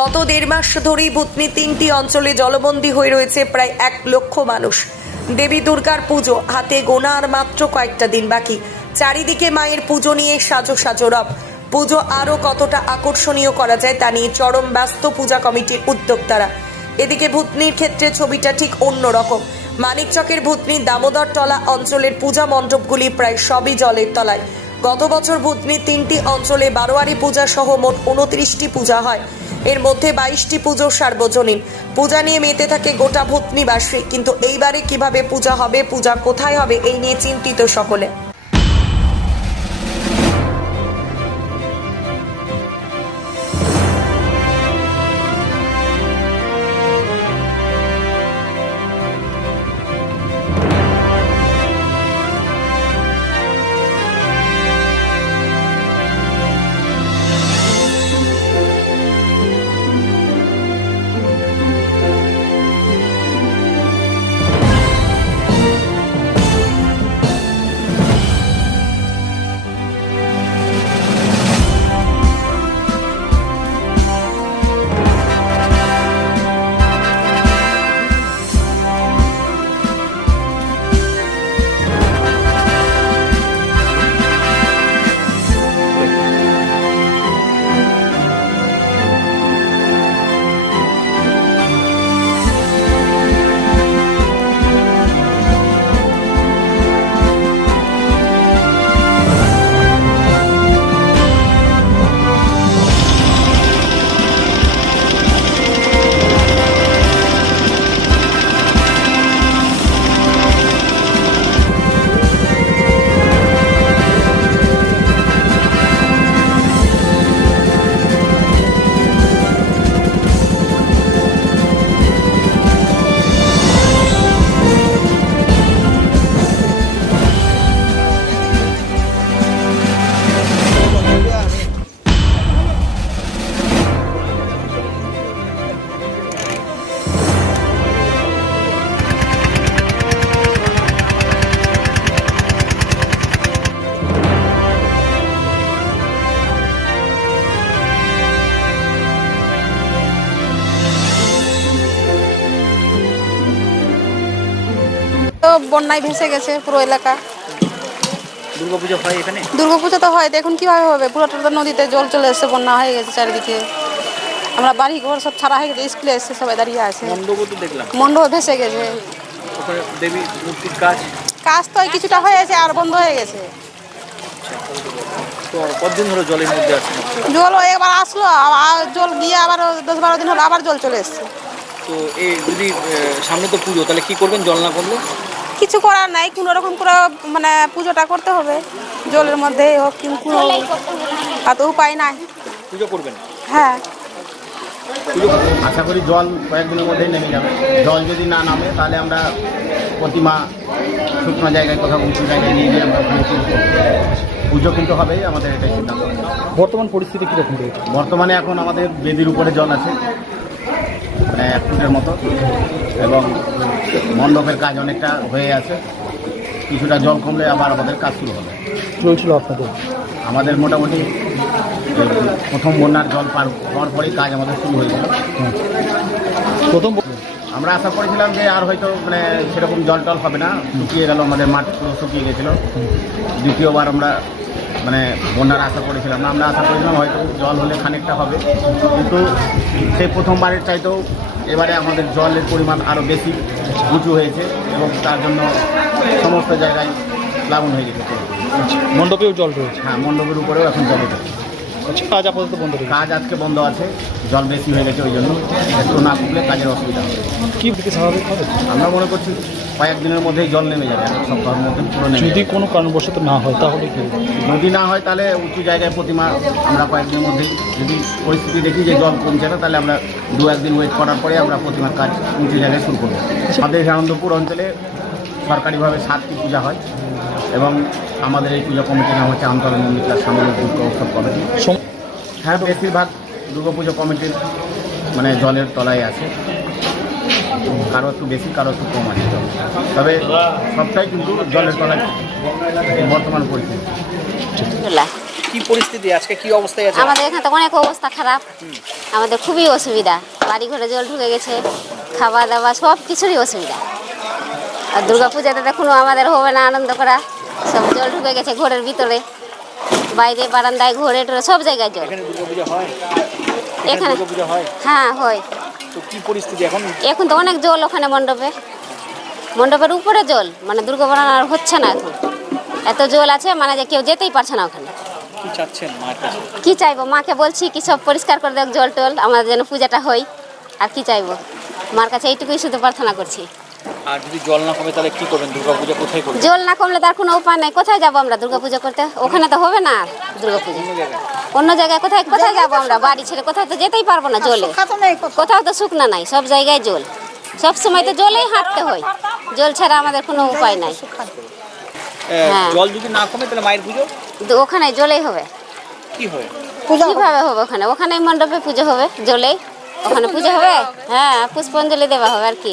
গত দেড় মাস ধরেই ভূতনি তিনটি অঞ্চলে জলবন্দী হয়ে রয়েছে প্রায় এক লক্ষ মানুষ। দেবী দুর্গার পুজো, হাতে গোনা আর মাত্র কয়েকটা দিন বাকি। চারিদিকে মায়ের পুজো নিয়ে সাজো সাজো রব। পুজো আরও কতটা আকর্ষণীয় করা যায় তা নিয়ে চরম ব্যস্ত পূজা কমিটির উদ্যোক্তারা। এদিকে ভূতনির ক্ষেত্রে ছবিটা ঠিক অন্যরকম মানিকচকের ভূতনির দামোদর তলা অঞ্চলের পূজা মণ্ডপগুলি প্রায় সবই জলের তলায়। গত বছর ভূতনির তিনটি অঞ্চলে বারোয়ারি পূজা সহ মোট উনত্রিশটি পূজা হয়। এর মধ্যে বাইশটি পুজো সার্বজনীন। পূজা নিয়ে মেতে থাকে গোটা ভূতনিবাসী। কিন্তু এইবারে কীভাবে পূজা হবে, পূজা কোথায় হবে, এই নিয়ে চিন্তিত সকলে। বন্যায় ভেসে গেছে পুরো এলাকা। দুর্গাপুজো হয় এখানে? দুর্গাপুজো তো হয় দেখুন কীভাবে হবে? পুরোটা তো নদীতে জল চলে এসছে বন্যা হয়ে গেছে চারিদিকে। আমরা বাড়ি ঘর সব ছাড়া হয়ে গেছে স্কুলে এসে সবাই দাঁড়িয়ে আছে। মণ্ডপও তো দেখলাম। মণ্ডপ ভেসে গেছে। ওখানে দেবী মূর্তির কাজ। কাজ তো কিছুটা গেছে আর বন্ধ হয়ে গেছে। তো কতদিন ধরে জলের মধ্যে আছে জল একবার আসলো আর জল গিয়ে আবার দশ বারো দিন হলো আবার জল চলে এসছে। তো এই যদি সামনে তো পুজো তাহলে কি করবেন? জল না করলে? কিছু করার নাই কোনো রকম করে মানে পুজোটা করতে হবে। জলের মধ্যেই হোক কিন্তু কোনো আর তো উপায় নাই। পুজো করবেন? হ্যাঁ। আশা করি জল কয়েকদিনের মধ্যেই নেমে যাবে। জল যদি না নামে তাহলে আমরা প্রতিমা শুকনো জায়গায় কোথাও উঁচু জায়গায় নিয়ে গিয়ে আমরা পুজো। কিন্তু হবেই আমাদের এটাই সিদ্ধান্ত। বর্তমান পরিস্থিতি কীরকম বর্তমানে এখন আমাদের বেদির উপরে জল আছে। মানে এক ফুটের মতো। এবং মণ্ডপের কাজ অনেকটা হয়ে আছে। কিছুটা জল কমলে আবার আমাদের কাজ শুরু হবে। চলছিল আপনাদের? আমাদের মোটামুটি প্রথম বন্যার জল পার হওয়ার পরেই কাজ আমাদের শুরু হয়েছিল প্রথম আমরা আশা করেছিলাম যে আর হয়তো মানে সেরকম জল টল হবে না। শুকিয়ে গেল আমাদের মাঠ পুরো শুকিয়ে গেছিল। দ্বিতীয়বার আমরা মানে বন্যার আশা করেছিলাম না আমরা আশা করেছিলাম হয়তো জল হলে খানিকটা হবে। কিন্তু সেই প্রথমবারের চাইতেও এবারে আমাদের জলের পরিমাণ আরও বেশি উঁচু হয়েছে এবং তার জন্য সমস্ত জায়গায় লাগুন হয়ে গেছে। পুরো। মণ্ডপেও জল রয়েছে? হ্যাঁ মণ্ডপের উপরেও এখন জল উঠেছে আচ্ছা কাজ আপাতত বন্ধ রয়েছে কাজ আজকে বন্ধ আছে জল বেশি হয়ে গেছে ওই জন্য। একটু না করলে কাজের অসুবিধা হবে। কি স্বাভাবিক হবে? আমরা মনে করছি কয়েকদিনের মধ্যেই জল নেমে যাবে এক সপ্তাহের মধ্যে পুরো নেমে যদি কোনো কারণবশত না হয় তাহলে কি যদি না হয় তাহলে উঁচু জায়গায় প্রতিমা আমরা কয়েকদিনের মধ্যেই যদি পরিস্থিতি দেখি যে জল কমছে না তাহলে আমরা দু একদিন ওয়েট করার পরে আমরা প্রতিমার কাজ উঁচু জায়গায় শুরু করব। আমাদের আনন্দপুর অঞ্চলে সরকারিভাবে সাতটি পূজা হয় এবং আমাদের এই পূজা কমিটির নাম হচ্ছে আমতলা মন্দির সামরিক দুর্গা উৎসব কমিটি। হ্যাঁ বেশিরভাগ দুর্গাপুজো কমিটির মানে জলের তলায় আছে। কারও একটু বেশি কারও একটু কম আছে। জল। তবে সবটাই কিন্তু জলের তলায় বর্তমান পরিস্থিতি। কি পরিস্থিতি? আজকে কি অবস্থায় আছে? আমাদের এখানে তো অনেক অবস্থা খারাপ। আমাদের খুবই অসুবিধা। বাড়ি ঘরে জল ঢুকে গেছে খাওয়া দাওয়া সব কিছুরই অসুবিধা। আর দুর্গা পূজাতে দেখুন আমাদের হবে না আনন্দ করা। সব জল ঢুকে গেছে ঘরের ভিতরে। বাইরে বারান্দায় ঘরে টরে সব জায়গায় জল। এখানে হয়? হয়? তো এখন? তো অনেক জল ওখানে মণ্ডপে। মণ্ডপের উপরে জল মানে দুর্গা আর হচ্ছে না এখন। এত জল আছে মানে যে কেউ যেতেই পারছে না ওখানে। কি চাইব? মাকে বলছি কি সব পরিষ্কার করে দেখ জল টল আমাদের যেন পূজাটা হয়। আর কি চাইব? মার কাছে এইটুকুই শুধু প্রার্থনা করছি। আর যদি জল না কমে তাহলে কি করবেন? দুর্গাপূজা কোথায় করবেন? জল না কমলে তার কোনো উপায় নাই। কোথায় যাব আমরা দুর্গাপূজা করতে? ওখানে তো হবে না দুর্গাপূজা। অন্য জায়গায়। কোথায় কোথায় যাব আমরা? বাড়ি ছেড়ে কোথাও তো যেতেই পারব না জলে। কোথাও। তো শুকনা নাই সব জায়গায় জল। সব সময় তো জলেই হাঁটতে হয়। জল ছাড়া আমাদের কোনো উপায় নাই। হ্যাঁ। জল যদি না কমে তাহলে মায়ের পুজো? কিন্তু ওখানে জলেই হবে। কি হয় কীভাবে হবে ওখানে? ওখানে মণ্ডপে পুজো হবে জলেই। ওখানে পুজো হবে? হ্যাঁ পুষ্পাঞ্জলি দেওয়া হবে আর কি।